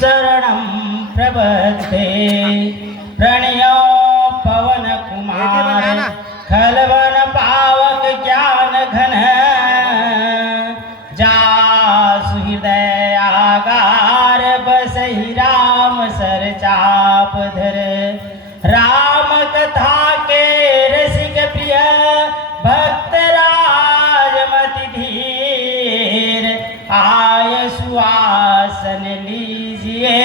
शरणं प्रबद्धे प्रणयो पवन कुमार खलवन पावक ज्ञान घन जासु हृदय आगार बसहि राम सर चाप धर राम कथा के रसिक प्रिय भक्त राजमति धीर आय सुआसन लीजिए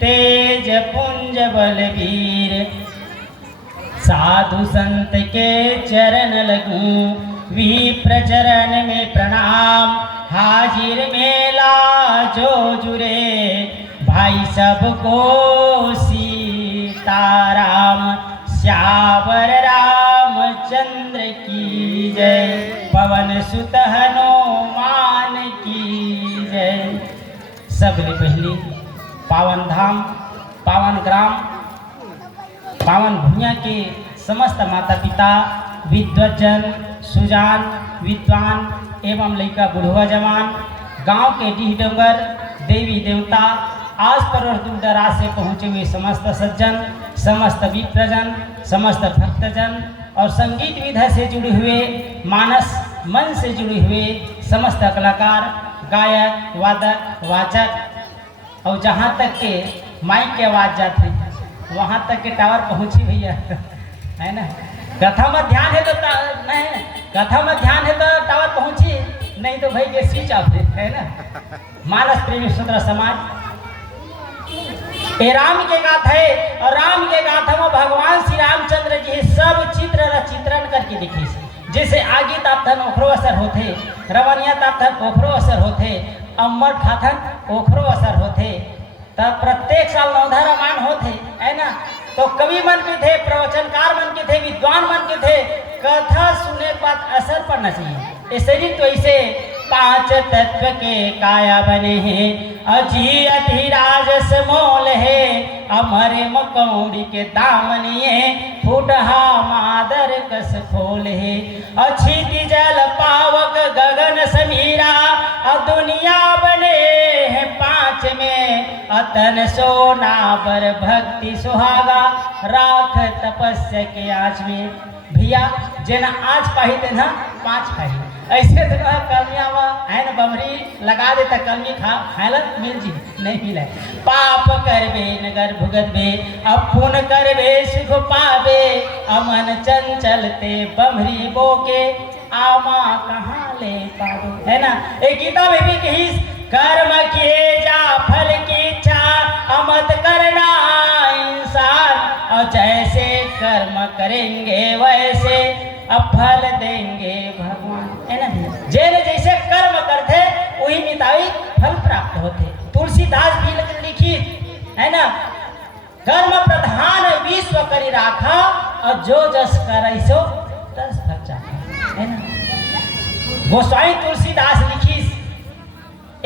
तेज पुंज बलवीर साधु संत के चरण लगूं विप्र चरण में प्रणाम हाजिर मेला जो जुरे भाई सबको सीताराम श्यावर रामचंद्र की जय पवन सुत हनुमान की जय। सबले पहले पावन धाम पावन ग्राम पावन भूमिया के समस्त माता पिता विद्वजन सुजान विद्वान एवं लड़का बुढ़वा जवान गांव के डीह डोंगर देवी देवता आस पर और दूर दराज से पहुँचे हुए समस्त सज्जन समस्त विप्रजन समस्त भक्तजन और संगीत विधा से जुड़े हुए मानस मन से जुड़े हुए समस्त कलाकार गायक वादक वाचक और जहाँ तक के माइक के आवाज़ जाते वहाँ तक के टावर पहुँची भैया है ना। कथा में ध्यान है तो नहीं कथा में ध्यान है तो टावर पहुँची नहीं तो भाई ये स्विच ऑफ है ना। मानस प्रेमी सुंदर समाज ये राम के गाथा है और राम के गाथा में भगवान श्री रामचंद्र जी सब चित्र चित्रण करके दिखे जैसे आगे तापथन ओखरो असर होते रवनिया तापथन ओखरो असर होते अम्मट खाथन ओखरो असर होते तब प्रत्येक साल नवधा रामायण होते है ना। तो कवि मन के थे प्रवचनकार मन के थे विद्वान मन के थे कथा सुने के बाद असर पड़ना चाहिए ऐसे ही। तो ऐसे पांच तत्व के काया बने हैं अजी अधीराजस मोल है अमरे मकौड़ी के दामनिए फूटहा मादर कस खोल है अच्छी जल पावक गगन समीरा दुनिया बने हैं पांच में अतन सोना बर भक्ति सुहागा राख तपस्या के आँच में भैया जेना आज पाही थे ना पाँच पाही ऐसे तो कलमिया है ना बमरी लगा दे तो कलमी खालत मिल जी नहीं मिला पाप करबे नगर भुगतबे अब पुन करबे सुख पावे अमन चंचलते बमरी बोके आमा कहाँ ले पावे है ना। एक गीता में भी कही कर्म किए जा फल की इच्छा अमत करना इंसान और जैसे कर्म करेंगे वैसे अब फल देंगे भगवान है ना। जैसे कर्म करते वही मुताबिक फल प्राप्त होते। तुलसीदास भी लिखित है ना कर्म प्रधान विश्व करी राखा और जो जस करे सो तस खर्चा है ना। गोस्वामी तुलसीदास लिखी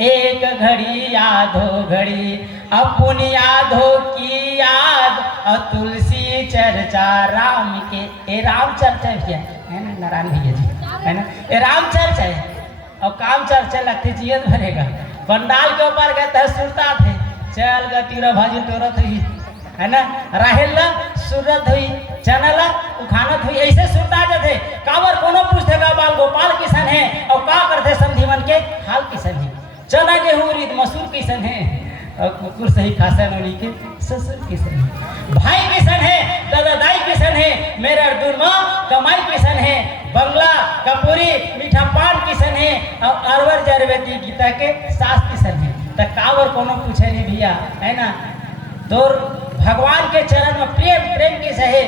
एक घड़ी यादो घड़ी अपन यादो की याद और तुलसी चर्चा राम के ए राम चर्चा भी है ना नारायण भैया जी है ना। ये राम चर्चा है और काम चर्चा लगती जीवन भरेगा पंडाल के ऊपर गए थे सुरता थे चल गए तीरा भाजी तोरत हुई है ना राहेल सूरत हुई चनल उखानत हुई ऐसे सुरता जाते कावर कोनो पूछते का बाल गोपाल किसान है और का करते समझीवन के हाल किसान है चना गेहूं उड़ीद मसूर किसान है और कुकुर सही खासा नोनी के ससुर किसान है भाई किसान है दादा दाई किसान है मेरा दुर्मा कमाई किसान है बंगला कपूरी मीठा पान किसान है और अरवर जरवेती गीता के सास किसान है तो कावर कोनो पूछे नहीं भैया है ना। तोर भगवान के चरण में प्रेम प्रेम के सहे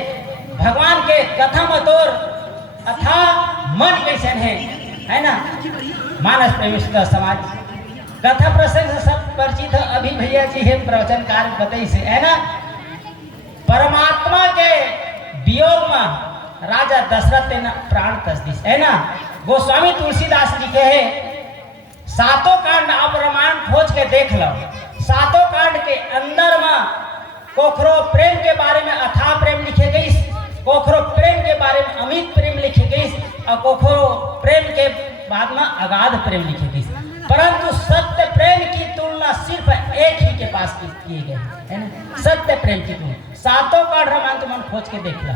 भगवान के कथा में तोर अथा मन कैसन है ना। मानस प्रेमी समाज कथा प्रसंग से सब परिचित है अभी भैया जी है प्रवचनकार बताई से है ना। परमात्मा के वियोग में राजा दशरथ ने प्राण तस दी है ना। गोस्वामी तुलसीदास लिखे है सातों कांड आप रामायण खोज के देख लो सातों कांड के अंदर में कोखरो प्रेम के बारे में अथाह प्रेम लिखे गई कोखरो प्रेम के बारे में अमित प्रेम लिखी गई और कोखरो प्रेम के बाद में अगाध प्रेम लिखी गई परंतु सत्य प्रेम की तुलना तुलना सिर्फ एक ही के पास किए गए है ना। सत्य प्रेम की तुलना सातों का रामायण तुम खोज के देख लो।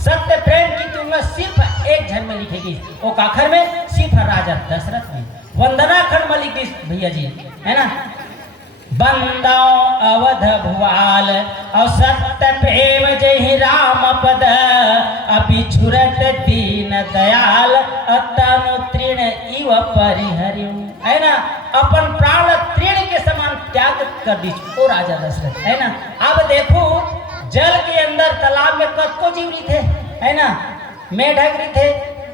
सत्य प्रेम की तुलना सिर्फ एक जन में लिखेगी, वो काखर में सिर्फ राजा दशरथ में। वंदना खंड में लिखी भैया जी है ना, बंदो अवध भुआल और सत्य प्रेम जय राम पद अभी छुरत दीन दयाल तनु तृण इव परिहरि है ना। अपन प्राण तृण के समान त्याग कर दी ओ राजा दशरथ है ना। अब देखो जल के अंदर तालाब में कतको जीव थे है ना, मेढक थे,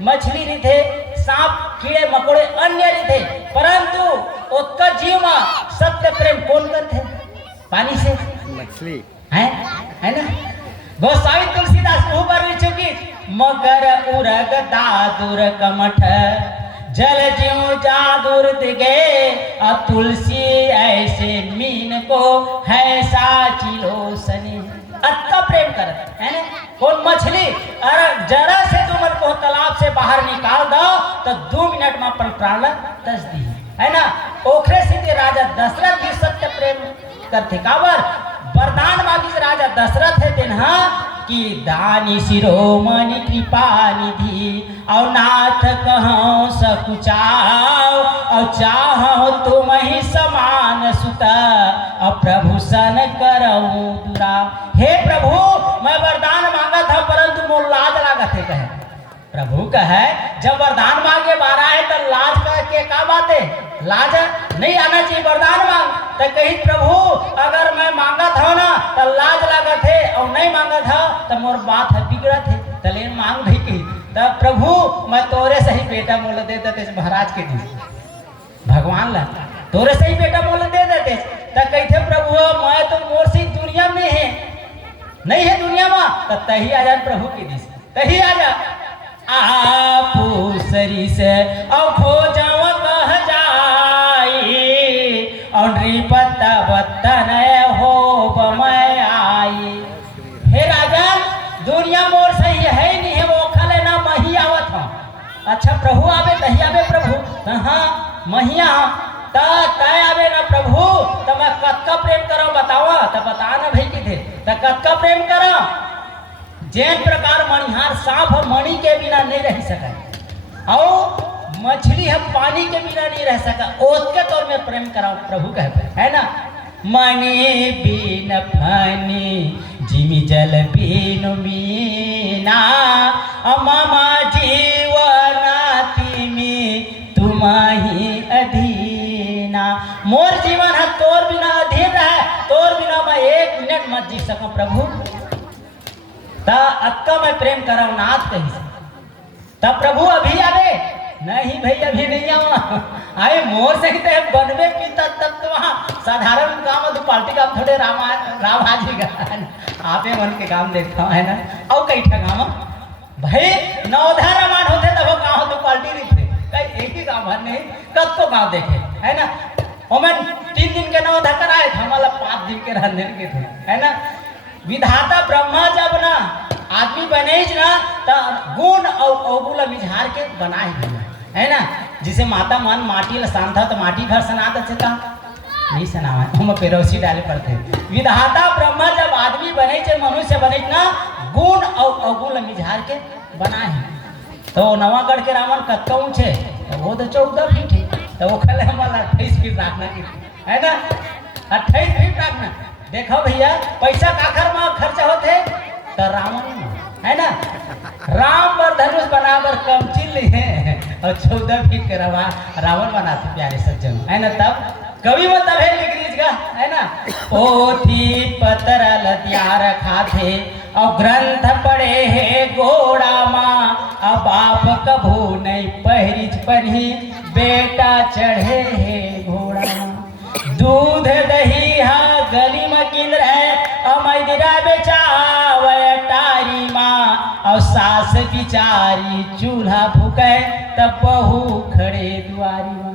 मछली थे, सांप कीड़े मकोड़े अन्य थे, परंतु उसका जीव में सत्य प्रेम कौन करते? पानी से मछली है ना। गोसावी तुलसीदास ऊपर लिख चुकी मगर उरग दादुर कमठ जल जीव जादुर दिगे और तुलसी ऐसे मीन को है साचिलो सने। अत्ता प्रेम कर है ना। कौन मछली अरे जरा से तुम को तालाब से बाहर निकाल दो तो 2 मिनट में अपन प्राण तज दी है ना। ओखरे सीधे राजा दशरथ भी सत्य प्रेम करते काबर वरदान मांगी राजा दशरथ है तेना कि दानी शिरोमणि कृपा निधि और नाथ कहो सकुचाओ और चाहो तुम ही समान सुता और प्रभु सन करऊं दुरा। हे प्रभु मैं वरदान मांगा था परंतु मोर लाज लागत है कहे। प्रभु कहे जब वरदान मांगे बारा है तो लाज का बात है, लाज नहीं आना चाहिए। वरदान मांग तो कही प्रभु अगर मैं मांगा था ना तो लाज लागत है और नहीं मांगा था तो मोर बात है बिगड़त है तले मांग भी की तो प्रभु मैं तोरे सही बेटा मोल दे देते महाराज के दिन भगवान ला तोरे सही बेटा मोल दे देते तो कहते प्रभु मैं तो मोर सी दुनिया में है नहीं है दुनिया में तो तही आ जा प्रभु की दिश तही आ जा आपूसरी से और खोजव कह जाई और नृपत वतन हो मैं आई। हे राजन दुनिया मोर सही है नहीं है वो खले ना मही आवत हम। अच्छा प्रभु आवे दही आवे प्रभु हाँ महिया तय आवे ना प्रभु तो मैं कतका प्रेम करो बताओ तो बता ना भाई की थे तो कतका प्रेम करो। जैन प्रकार मणिहार सांप मणि के बिना नहीं रह सका और मछली हम पानी के बिना नहीं रह सका उसके तौर में प्रेम कराओ प्रभु कहते है ना। मणि बिन फनी जिमी जल बिन मीना मामा जीवन तिमी तुम ही अधीना। मोर जीवन है तोर बिना अधीन रहे तोर बिना मैं 1 मिनट मत जी सकूं प्रभु अक्का मैं प्रेम कराऊ नाथ कही तब प्रभु अभी आवे नहीं भाई अभी नहीं आवा आए मोर से बनवे पीता तब तो वहाँ साधारण काम तो पार्टी का थोड़े राम हाजी का आपे मन के काम देखता है ना और कई ठगाम भाई नौधा रामायण होते तब गाँव तो पार्टी नहीं थे कई एक ही गाँव भर नहीं कब तो गाँव देखे है ना। हमें 3 दिन के नौधा कराए थे हमारा 5 दिन के रहने के थे है ना। विधाता ब्रह्मा जब ना आदमी बने ना तो गुण और अवगुण मिझार के बनाए है ना। जिसे माता मन माटी शांत था तो माटी भर सना दे का नहीं सनावा हम पेरोसी डाले पड़ते। विधाता ब्रह्मा जब आदमी बने मनुष्य बने ना गुण और अवगुण मिझार के बनाए तो नवागढ़ के रावण कत्ता ऊंचे तो वो तो 14 फीट है तो वो कल हमारा 28 फीट रखना है ना 28 फीट रखना। देखो भैया पैसा काखर में खर्चा होते तो रावण है ना। राम पर धनुष बनाकर कम चिल्ल है और 14 फीट के रावण बनाते प्यारे सज्जन है ना। तब कवि में तब है लिखा है ना पोथी पत्र लतिया रखा थे और ग्रंथ पढ़े है गोड़ा माँ अब बाप कभू नहीं पहरिज पढ़ी बेटा चढ़े है घोड़ा दूध दही हा गली में किंद्र है अमैदरा बेचावय टारी माँ और सास बिचारी चूल्हा फूके तब बहू खड़े दुआरी माँ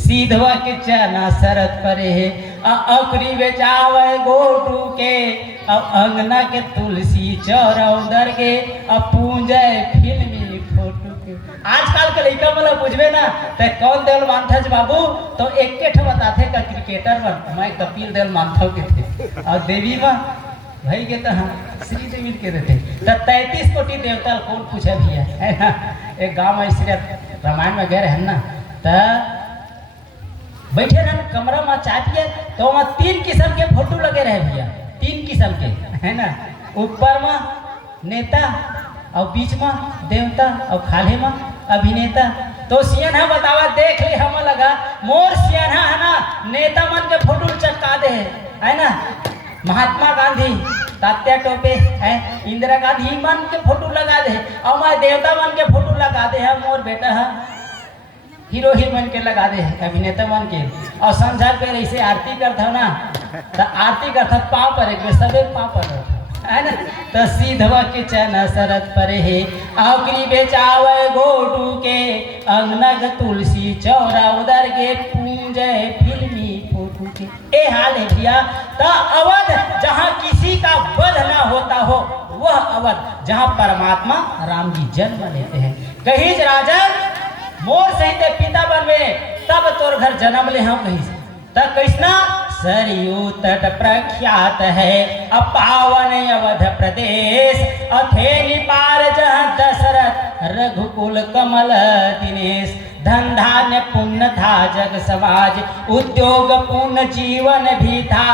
सीधवा के चना शरत परे है अकरी बेचावय गोटू के अब अंगना के तुलसी चौरौदर के अब पूंजय फिल्मी फोटो के आजकल के लड़का मतलब बुझबे ना तो कौन देवल मानथा बाबू तो एक ठो बताते का क्रिकेटर में मैं कपिल देव मानता के थे और देवी माँ भाई के तो हम श्री देवी के थे तो 33 कोटि देवता कौन पूछे भैया है ना। एक गाँव में इसलिए रामायण में गए हैं ना तो बैठे रहन कमरा में चाय पिए तो वहाँ 3 किस्म के फोटो लगे रहे भैया 3 किस्म के है ना। ऊपर में नेता और बीच में देवता और खाले में अभिनेता। तो सियाना बतावा देख ले हम लगा मोर सियाना है ना नेता मन के फोटो चटका दे है ना। महात्मा गांधी तात्या टोपे है इंदिरा गांधी मन के फोटो लगा दे और मैं देवता मन के फोटो लगा दे है मोर बेटा है हीरो हीरोइन के लगा दे अभिनेता मन के। और संझा पे ऐसे आरती करता ना तो आरती करता पाँव पर एक सबे पाँव पर है ना। तो सीधवा के चना सरत पर है आखरी बेचावे गोटू के अंगनग तुलसी चौरा उधर के पूंजे फिल्मी फोटू के। ए हाल है भैया तो अवध जहाँ किसी का वध ना होता हो वह अवध जहाँ परमात्मा राम जी जन्म लेते हैं। कहीं राजन मोर सहित पिता बनवे तब तोर घर जन्म ले हम कहीं से तब कृष्णा सरयू तट प्रख्यात है अपावन अवध प्रदेश अथेली पार जहाँ दशरथ रघुकुल कमल दिनेश। धन धान्य पुण्य था जग समाज उद्योग पूर्ण जीवन भी था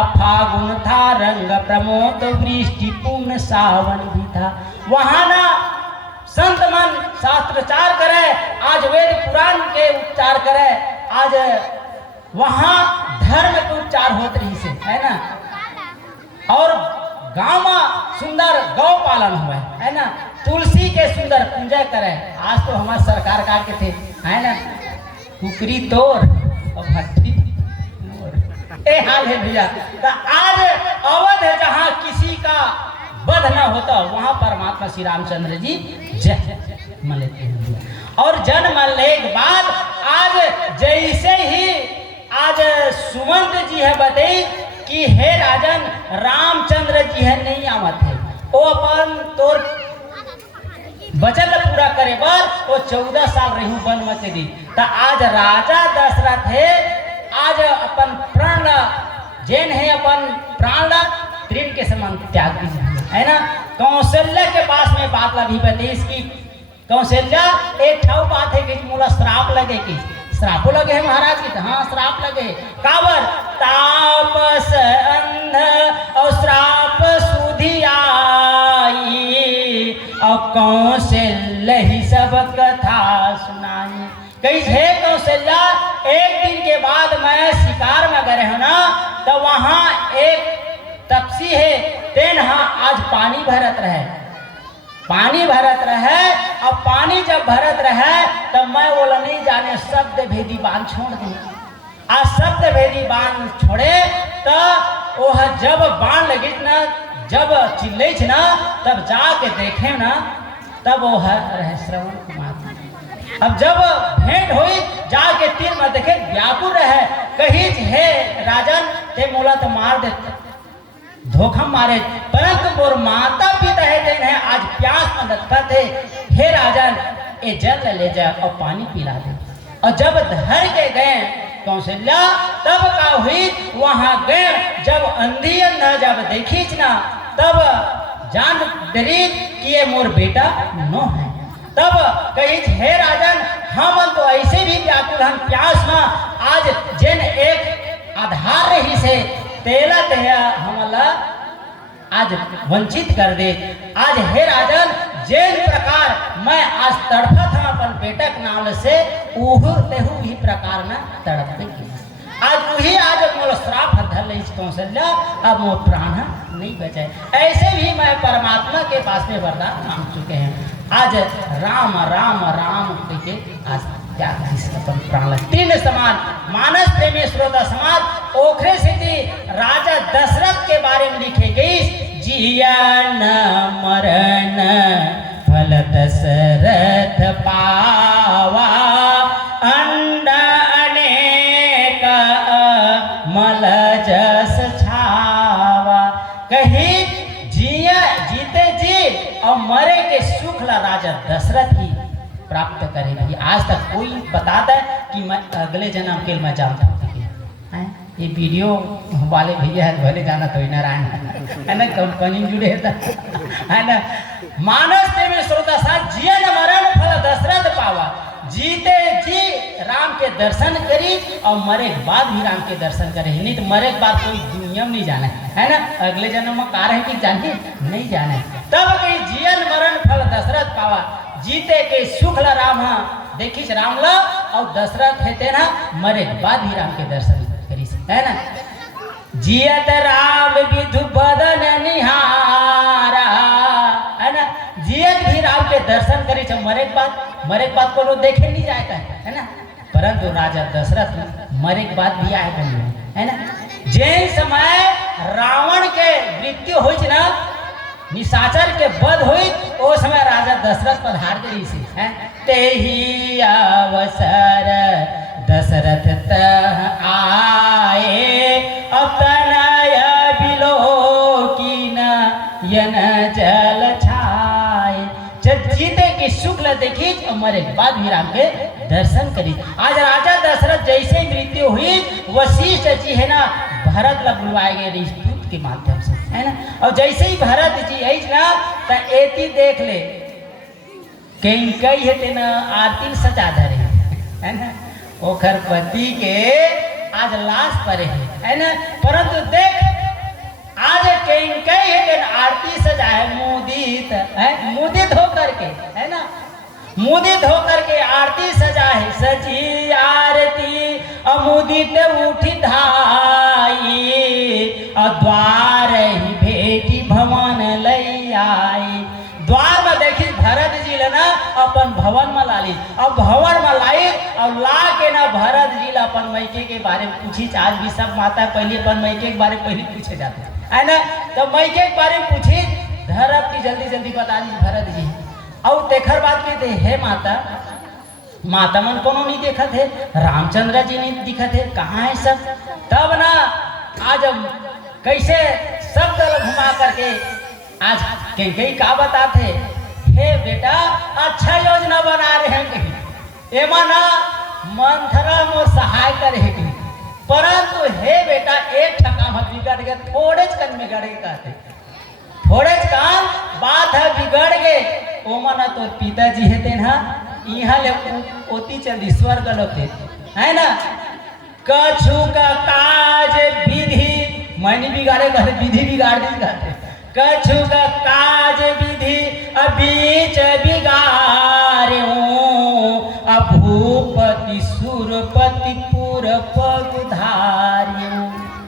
अफागुन था रंग प्रमोद वृष्टि पूर्ण सावन भी था। वहाँ ना संत मन शास्त्रचार करे आज वेद पुराण के उपचार करे आज वहाँ धर्म के उपचार होते रही से है ना। और गाँव में सुंदर गौ पालन हुआ है ना तुलसी के सुंदर पूजा करे। आज तो हमारे सरकार का के थे है ना कुकरी तोड़ और भट्टी ए हाल है भैया। तो आज अवध है जहाँ किसी का वध न होता वहाँ परमात्मा श्री रामचंद्र जी जन्म लेते हैं। और जन्म लेने के बाद आज जैसे ही आज सुमंत जी है बताई कि हे राजन रामचंद्र जी है नहीं आवत है वो अपन तोर बचल पूरा करे बर वो 14 साल रहू वन मत दी। तो आज राजा दशरथ है आज अपन प्राण जैन है अपन प्राण तृण के समान त्याग दीजिए है ना। कौशल्या के पास में बात लगी प्रदेश की कौशल्या एक ठव बात है कि मोला श्राप लगे कि श्राप लगे है महाराज की। हाँ श्राप लगे काबर तापस अंध और श्राप सुधी आई और कौशल्या ही सब कथा सुनाई। कहीं है कौशल्या एक दिन के बाद मैं शिकार में गए हो ना तो वहाँ एक तपसी है तेन हाँ आज पानी भरत रहे पानी भरत रहे और पानी जब भरत रहे तब मैं बोला नहीं जाने शब्द भेदी बांध छोड़ दी। आज शब्द भेदी बांध छोड़े तो वह जब बांध लगी ना जब चिल्ले ना तब जाके देखे ना तब वो रहे श्रवण कुमार। अब जब भेंट हुई जाके तीर में देखे व्याकुल रहे कहीं है राजन ते मोला तो मार देते धोखा मारे परंतु मोर माता पिता है देन है आज प्यास में लथपथ है। हे राजन ये जल ले जा और पानी पिला दे। और जब धर के गए कौशल्या तब का हुई वहां गए जब अंधी अंधा जब देखी ना तब जान डरी कि ये मोर बेटा नो है। तब कही हे राजन हम तो ऐसे भी व्याकुल हम प्यास में आज जिन एक आधार रही से तेला तेया हमला आज वंचित कर दे। आज हे राजन जिन प्रकार मैं आज तड़फा था अपन बेटा के नाम से उह तेहू ही प्रकार में तड़पते की आज वही आज मोर श्राप धर ले कौशल्या अब मोर प्राण नहीं बचे। ऐसे भी मैं परमात्मा के पास में वरदान मांग चुके हैं। आज राम राम राम के आज अपन प्राण तीन समान मानस प्रेमी श्रोता समाज ओखरे सिद्धि राजा दशरथ के बारे में लिखे गई जियन मरण फल दशरथ पावा अंड अनेक मल जस छावा। कहीं जिया जीते जी और मरे के सुख ला राजा दशरथ की प्राप्त करे भी। आज तक कोई बताता है कि मैं अगले जन्म के मैं जानता हूँ ये वीडियो वाले भैया है भले जाना तो नारायण है ना कंपनी जुड़े है ना। मानस देव श्रोता साथ जियन मरण फल दशरथ पावा, जीते जी राम के दर्शन करी और मरे के बाद भी राम के दर्शन करे, नहीं तो मरे के बाद कोई दुनिया में नहीं जाना है ना। अगले जन्म में कार है कि जाने नहीं जाने। तब कही जियन मरण फल दशरथ पावा, जीते के सुख ल राम देखिस राम ला और दशरथ है तेना मरे के बाद भी राम के दर्शन है ना। जियत राम विधु बदन निहारा है ना, जियत भी राम के दर्शन करे मरे के बाद को देखे नहीं जाएगा है ना। परंतु राजा दशरथ मरे के बाद भी आए है ना। जैन समय रावण के मृत्यु हुई ना, निशाचर के वध हुई, ओ समय राजा दशरथ पधार गई से है। ते ही अवसर दशरथ तह आए, अपनय बिलोकिन यन जल छाए। जब जीते की शुक्ल देखी और मरे के बाद भी राम के दर्शन करी। आज राजा दशरथ जैसे मृत्यु हुई, वशिष्ठ जी है ना भरत ला बुलवाए गए राजदूत के माध्यम से है ना। और जैसे ही भरत जी आई ना तो एती देख ले कई है तेना आरती सजा धरे है ना, ओखर पति के आज लाश परे है ना। परंतु देख आज कई है तेना आरती सजा है मुदित होकर के है ना, मुदित होकर के आरती सजा है। सजी आरती अमुदित उठी धाई, द्वार ही भेटी भवन लई आई। द्वार में देखी भरत जी लेना अपन भवन में लाली, अब भवन में लाई और ला के ना भरत जी ला अपन मैके के बारे में पूछी। आज भी सब माता पहले अपन मैके के बारे में पहले पूछे जाते है ना। तो मैके के बारे में पूछी, धरत की जल्दी जल्दी बता दी भरत जी। और तेखर बात कहते हे माता, माता मन कोनो नहीं देखा थे, रामचंद्र जी नहीं दिखा थे, कहाँ है सब। तब ना आज कैसे सब दल घुमा करके आज कहीं का बताते, हे बेटा अच्छा योजना बना रहे हैं कहीं एमा ना मंथरा में सहाय करे है, परंतु हे बेटा एक ठका में बिगड़ गए, थोड़े कन में गड़े कहते, थोड़े काम बात है बिगड़ गए। ओमा ना तो पिताजी है तेना यहाँ ले ओती चल स्वर्ग लोते है ना। कछु का काज विधि मैंने बिगाड़े कहते, विधि बिगाड़ दी कहते। कछु का काज विधि बीच बिगाड़ो, भूपति सुरपति पुर पगुधारियो।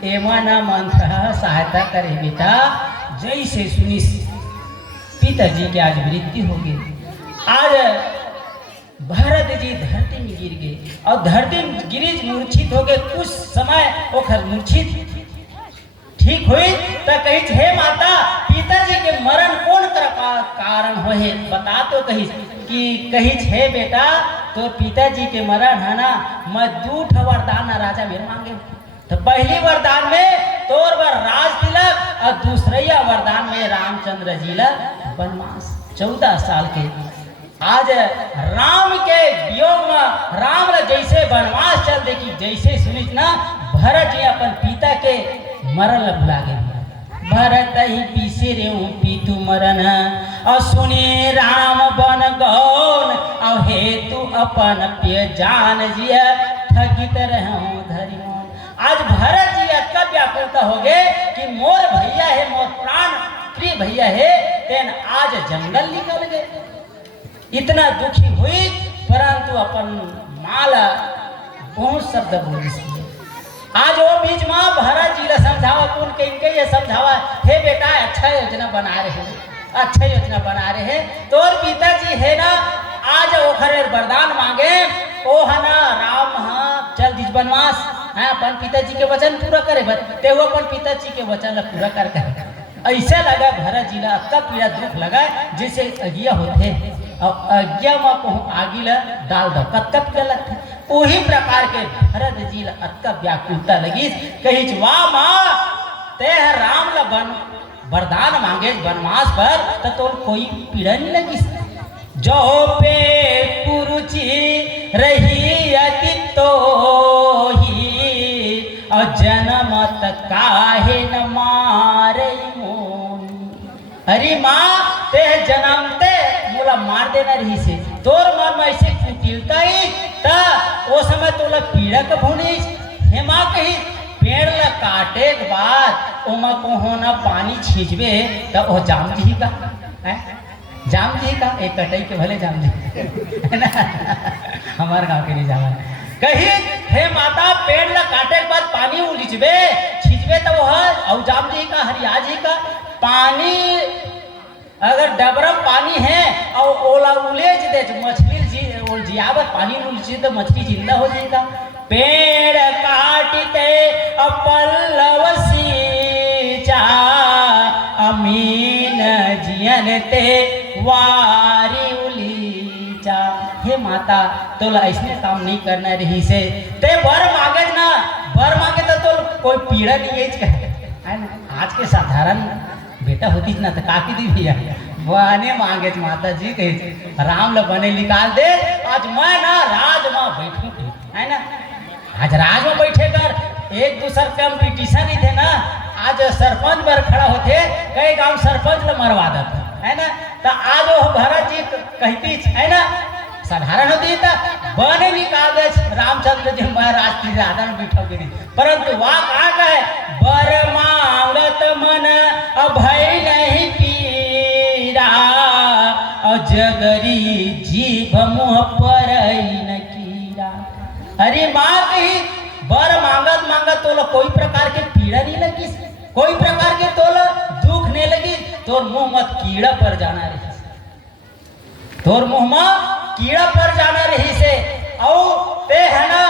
एमना मंत्र सहायता करे बेटा। जैसे सुनी पिताजी के आज मृत्यु हो गई, आज भरत जी धरती में गिर गए और धरती में गिरी मूर्छित हो गए। कुछ समय ओखर मूर्छित ठीक हुई तो कही हे माता पिताजी के मरण कौन कारण हो है बता तो कही कि कही हे बेटा तो पिताजी के मरण है ना मैं दूठ वरदान राजा मेरे मांगे। तो पहली वरदान में तोर बर राज तिलक और दूसरा वरदान में रामचंद्र जी ला वनवास 14 साल के। आज राम के वियोग में राम ला जैसे वनवास चल देखी, जैसे सुनित ना भरत जी अपन पिता के मरण ला भुला गए। भरत ही बिसरे पीतु मरण और सुने राम बन गौन और हेतु अपन प्य जान जिया थकित रहूं धरि। आज भरत जी अतका व्याकुलता हो गए कि मोर भैया है, मोर प्राण प्रिय भैया है, तेन आज जंगल निकल गए। इतना दुखी हुई परंतु अपन माला बहुत शब्द बोली। आज वो बीच में भरत जी ला समझावा कौन कहीं ये समझावा हे बेटा अच्छा योजना बना रहे हैं, अच्छा योजना बना रहे हैं। तोर पिताजी है ना आज ओखरे वरदान मांगे ओ है ना राम हाँ चल दिज वनवास है अपन पिताजी के वचन पूरा करे ते वो अपन पिताजी के वचन पूरा कर कर। ऐसा लगा भरत जी ला अक्का पीड़ा दुख लगा जैसे अज्ञा होते और अज्ञा में कहूँ आगी ला डाल दो कत्का पीड़ा लगते। वही प्रकार के भरत जी ला अक्का व्याकुलता लगी कही वाह माँ ते राम ला वरदान मांगे वनवास पर तो कोई पीड़ा नहीं लगी। जो पे कुरुचि रही अति तो ही और जनमत काहे न मारे मोनी। अरे माँ ते जन्मते मोला मार देना रही से तोर मन में ऐसे कुटिलता ही ता ओ समय तोला पीड़ा का भूनी हे माँ कही पेड़ ला काटे के बाद ओमा को होना पानी छींचबे तो ओ जाम जी का है जाम जी का एक कटाई के भले जाम जी है ना हमारे गांव के नहीं जावा कही हे माता पेड़ ला काटे के बाद पानी उलिचबे छींचबे तो वो औ जाम जी का हरिया जी का पानी अगर डबरम पानी है और ओला उलेज दे मछली जियावत पानी उलझी तो मछली जिंदा हो जाएगा। पेड़ काटते अपल्लव सींचा अमीन जियन ते वारी उलीचा। हे माता तोला ऐसने काम नहीं करना रही से ते बर मांगे ना बर मांगे तो तोल कोई पीड़ा नहीं है ना। आज के साधारण बेटा होती ना तो काकी दी भैया बने मांगे माता जी कहे राम ल बने निकाल दे आज मैं ना राज में बैठू है ना। आज राज में बैठे कर एक दूसर कंपटीशन ही थे ना। आज सरपंच बर खड़ा होते कई गांव सरपंच ल मरवा देते है ना। तो आज वो भरत जी कहती है ना साधारण होती था बने निकाल दे रामचंद्र जी मैं राष्ट्रीय राधा में बैठा गिरी परंतु वह कहा गए बर मांगत मन अभय नहीं पीरा और जगरी जीभ मुँह पर न कीड़ा। अरे माँ कही बर मांगत मांगत तोला कोई प्रकार के पीड़ा नहीं लगी कोई प्रकार के तोला दुख नहीं लगी तोर मुँह मत कीड़ा पर जाना रही तोर मुँह में कीड़ा पर जाना रही से और ते है ना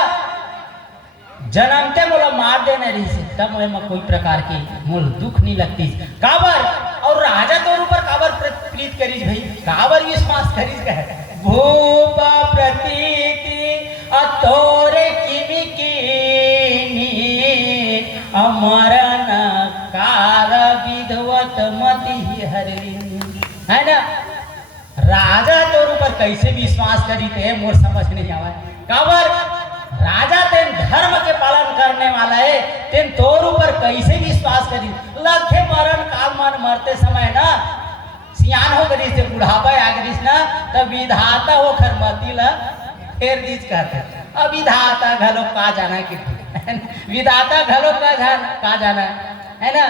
जन्मते मोला मार देना रही से तब में कोई प्रकार की मूल दुख नहीं लगती काबर और राजा तोर ऊपर काबर प्रीत करीज भाई काबर विश्वास करीज कहे भूप प्रतीति अतोरे किमि कीनी अमरन कार विधवत मति हरलिनी है ना। राजा तोर ऊपर कैसे विश्वास करी थे मोर समझ नहीं आवा काबर राजा तेन धर्म के पालन करने वाला है तेन तोर ऊपर कैसे विश्वास करी लखे मरण काल मन मरते समय ना सियान हो गई से बुढ़ापा आ गई ना तब विधाता हो खरमती ला फेर दीज कहते अब विधाता घलो का जाना कि विधाता घलो का जाना है ना।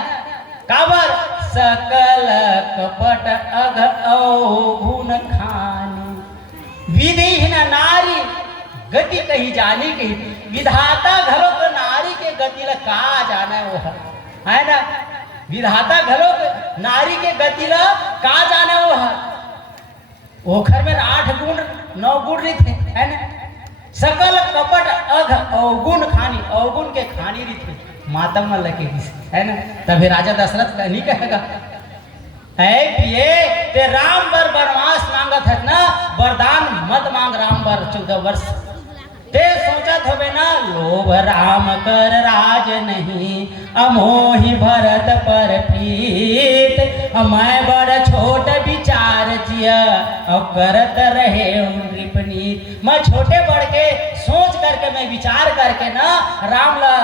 काबर सकल कपट अघ अवगुण खानी विधिहीन नारी गति कही जानी कही विधाता घरों के नारी के गति ला का जाना वो है ना। विधाता घरों के नारी के गति ला का जाना वो घर में 8 गुण 9 गुण नहीं थे है ना। सकल कपट अघ अवगुण खानी अवगुण के खानी नहीं थे माता में लगे है ना। तभी राजा दशरथ नहीं कहेगा प्रिय ते राम बर वनवास मांगत है ना वरदान मत मांग राम बर 14 वर्ष ते सोचत होवे ना लोभ राम कर राज नहीं अमोहि भरत पर प्रीत मैं बड़ छोट विचार जिया और करत रहे नृपनीत। मैं छोटे बड़ के सोच करके मैं विचार करके ना राम ला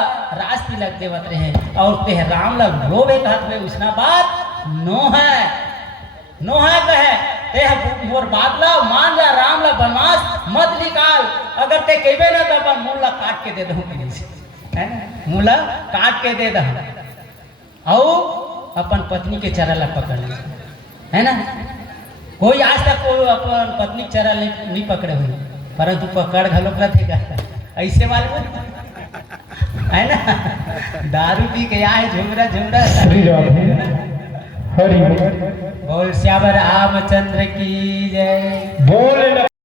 राज तिलक देवत रहे और ते राम ला लोभे कहत में उसना बात नो है कहे ते मोर बात ला मान ला राम ला वनवास मत निकाल अगर ते कहबे ना तो अपन मुंह ला काट के दे दहूं है ना मुंह ला काट के दे दहूं और अपन पत्नी के चरण ला पकड़ ले है ना। कोई आज तक कोई अपन पत्नी के चरण नहीं पकड़े हुए परंतु पकड़ घलो थे ऐसे मालूम है ना। दारू पी के आए झुमरा हरि बोल श्याम रामचंद्र की जय। बोल